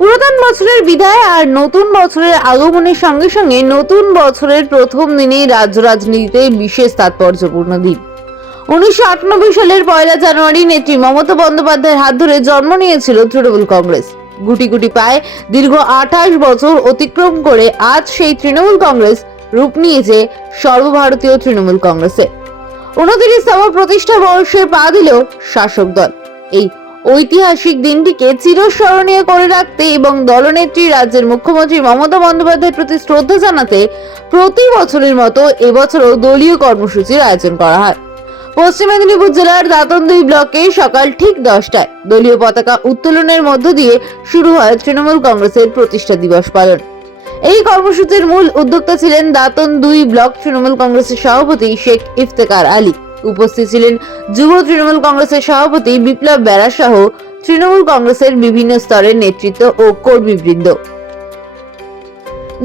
পুরাতন বছরের বিদায় আর নতুন বছরের আগমনের সঙ্গে সঙ্গে নতুন বছরের প্রথম দিনেই রাজ্য রাজনীতিতে বিশেষ তাৎপর্যপূর্ণ দিন। উনিশশো আটানব্বই সালের পয়লা জানুয়ারি নেত্রী মমতা বন্দ্যোপাধ্যায়ের হাত ধরে জন্ম নিয়েছিল তৃণমূল কংগ্রেস। গুটি গুটি পায় দীর্ঘ আঠাশ বছর অতিক্রম করে আজ সেই তৃণমূল কংগ্রেস রূপ নিয়েছে সর্বভারতীয় তৃণমূল কংগ্রেসে। উনত্রিশতম প্রতিষ্ঠা বর্ষে পা দিল শাসক দল। এই ঐতিহাসিক দিনটিকে চিরস্মরণীয় করে রাখতে এবং দলনেত্রী রাজ্যের মুখ্যমন্ত্রী মমতা বন্দ্যোপাধ্যায়ের প্রতি শ্রদ্ধা জানাতে প্রতি বছরের মতো এবছরও দলীয় কর্মসূচির আয়োজন করা হয়। পশ্চিম মেদিনীপুর জেলার দাতনদুই ব্লকে সকাল ঠিক দশটায় দলীয় পতাকা উত্তোলনের মধ্য দিয়ে শুরু হয় তৃণমূল কংগ্রেসের প্রতিষ্ঠা দিবস পালন। এই কর্মসূচির মূল উদ্যোক্তা ছিলেন দাতন দুই ব্লক তৃণমূল কংগ্রেসের সভাপতি শেখ ইফতেকার আলী। উপস্থিত ছিলেন যুব তৃণমূল কংগ্রেসের সভাপতি বিপ্লব বেরা সহ তৃণমূল কংগ্রেসের বিভিন্ন স্তরের নেতৃত্ব ও কর্মীবৃন্দ।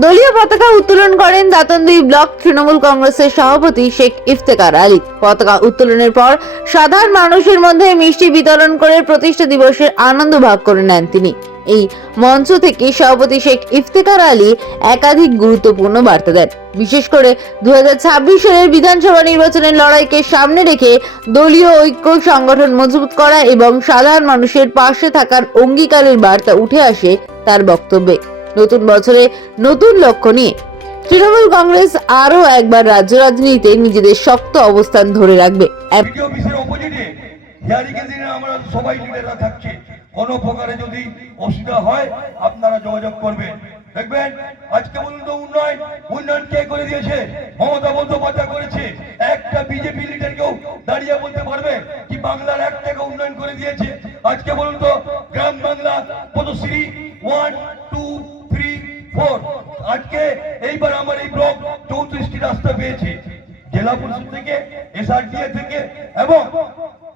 দলীয় পতাকা উত্তোলন করেন দাতনদুই ব্লক তৃণমূল কংগ্রেসের সভাপতি শেখ ইফতেকার আলী। পতাকা উত্তোলনের পর সাধারণ মানুষের মধ্যে মিষ্টি বিতরণ করে প্রতিষ্ঠা দিবসের আনন্দ ভাগ করে নেন তিনি। এই মঞ্চ থেকে সভাপতি শেখ ইফতেকার আলী একাধিক গুরুত্বপূর্ণ বার্তা দেন। বিশেষ করে দুই হাজার ছাব্বিশ সালের বিধানসভা নির্বাচনের লড়াইকে সামনে রেখে দলীয় ঐক্য সংগঠন মজবুত করা এবং সাধারণ মানুষের পাশে থাকার অঙ্গীকারের বার্তা উঠে আসে তার বক্তব্যে। নতুন বছরে নতুন লক্ষ্য নিয়ে তৃণমূল কংগ্রেস আরও একবার রাজ্য রাজনীতিতে নিজেদের শক্ত অবস্থান ধরে রাখবে। হিয়ারিং এর দিনে আমরা সবাই লিডাররা থাকছি। কোনো প্রকারে যদি অসুবিধা হয়, আপনারা যোগাযোগ করবেন। দেখবেন, আজকে বলুন তো উন্নয়ন উন্নয়ন কে করে দিয়েছে? মমতা বন্দ্যোপাধ্যায় করেছে। একটা বিজেপি লিডার কেউ দাঁড়িয়ে বলতে পারবে কি বাংলার এক টাকা উন্নয়ন করে দিয়েছে? আজকে বলুন তো গ্রাম বাংলা পদশ্রী ওয়ান টু থ্রি ফোর আজকে এইবার আমার এই ব্লক চৌত্রিশটি রাস্তা পেয়েছে। জেলা পরিষদ থেকে এসআরডিএ থেকে এবং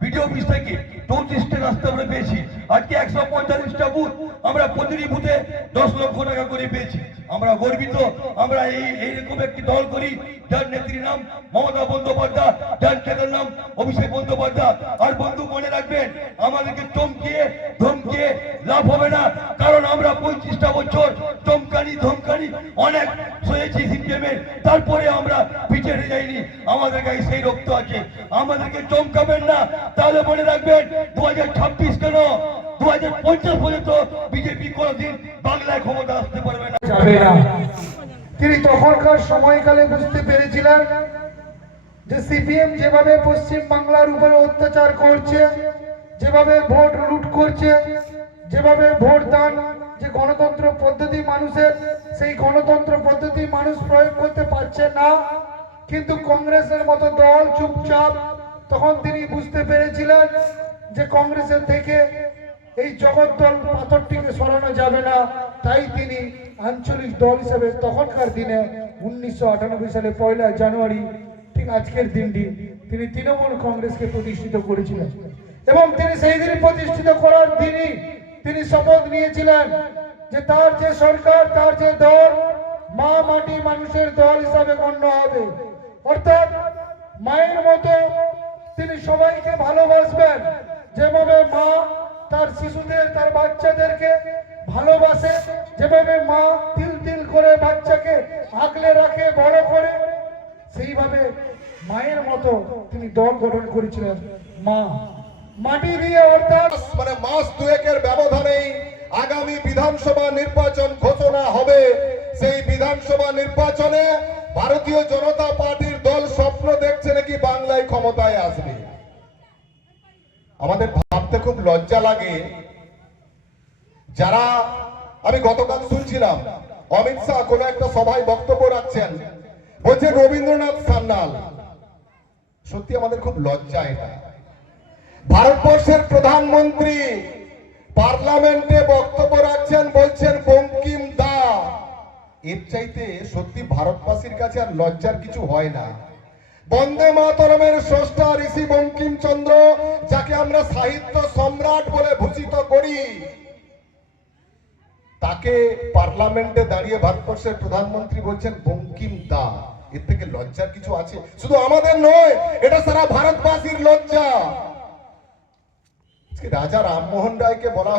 বিডিও অফিস থেকে চৌত্রিশটা রাস্তা আমরা পেয়েছি। আজকে একশো পঁয়তাল্লিশটা বুথ আমরা প্রতিটি বুথে দশ লক্ষ টাকা করে পেয়েছি। আমরা গর্বিত। আমরা এই এইরকম একটি দল করি, যার নেত্রীর নাম মমতা বন্দ্যোপাধ্যায়, যার নেতার নাম অভিষেক বন্দ্যোপাধ্যায়। আর বন্ধু, মনে রাখবেন, আমাদেরকে চমকিয়ে, ধমকিয়ে লাভ হবে না। কারণ আমরা পঁয়ত্রিশটা বছর চমকানি, ধমকানি অনেক সয়েছি সিপিএমের। তারপরে আমরা পিছিয়ে যাইনি। আমাদের গায়ে সেই রক্ত আছে। আমাদেরকে চমকাবেন না, তাহলে মনে রাখবেন দু হাজার ছাব্বিশ কেন? দু হাজার পঞ্চাশ পর্যন্ত বিজেপি কোনোদিন বাংলায় ক্ষমতা আসতে পারবে না। তিনি তখনকার সময়কালে বুঝতে পেরেছিলেন যে সিপিএম যেভাবে পশ্চিম বাংলার উপরে অত্যাচার করছে, যেভাবে ভোট লুট করছে, যেভাবে ভোট দান যে গণতন্ত্র পদ্ধতি মানুষের সেই গণতন্ত্র পদ্ধতি মানুষ প্রয়োগ করতে পারছে না, কিন্তু কংগ্রেসের মতো দল চুপচাপ তখন তিনি বুঝতে পেরেছিলেন যে কংগ্রেসের থেকে এই জগদ্দল পাথরটিকে সরানো যাবে না। তাই তিনি আঞ্চলিক দল হিসেবে তখনকার দিনে উনিশশো আটানব্বই সালে পয়লা জানুয়ারি, ঠিক আজকের দিনটি, তিনি তৃণমূল কংগ্রেসকে প্রতিষ্ঠিত করেছিলেন। এবং তিনি সেই দিন প্রতিষ্ঠিত করার দিনই তিনি শপথ নিয়েছিলেন যে তার যে সরকার, তার যে দল, মা মাটি মানুষের দল হিসাবে গণ্য হবে। অর্থাৎ মায়ের মতো তিনি সবাইকে ভালোবাসবেন। যেভাবে মা তার শিশুদের, তার বাচ্চাদেরকে ভালোবাসে, যেভাবে মা তিল তিল করে বাচ্চাকে আগলে রাখে, বড় করে, সেইভাবে মায়ের মতো তিনি দল গঠন করেছিলেন। মা, মাটি দিয়ে অর্থাৎ মানে মাস দুয়েকের ব্যবধানেই আগামী বিধানসভা নির্বাচন ঘোষণা হবে। সেই বিধানসভা নির্বাচনে ভারতীয় জনতা পার্টির দল স্বপ্ন দেখছে নাকি বাংলায় ক্ষমতায় আসবে। আমাদের ভাবতে খুব লজ্জা লাগে। যারা, আমি গতকাল শুনছিলাম, অমিত শাহ কোন একটা সভায় বক্তব্য রাখছেন। বলছে রবীন্দ্রনাথ সান্যাল। সত্যি আমাদের খুব লজ্জা এটা। ভারতবর্ষের প্রধানমন্ত্রী পার্লামেন্টে বক্তব্য রাখছেন, বলছেন এর চাইতে সত্যি ভারতবাসীর কাছে আর লজ্জার কিছু হয় না। বন্দে মাতরমের স্রষ্টা ঋষি বঙ্কিমচন্দ্র, যাকে আমরা সাহিত্য সম্রাট বলে ভূষিত করি, তাকে পার্লামেন্টে দাঁড়িয়ে ভারতবর্ষের প্রধানমন্ত্রী বলছেন বঙ্কিম দা। এর থেকে লজ্জার কিছু আছে? শুধু আমাদের নয়, এটা সারা ভারতবাসীর লজ্জা। রাজা রামমোহন রায়কে বলা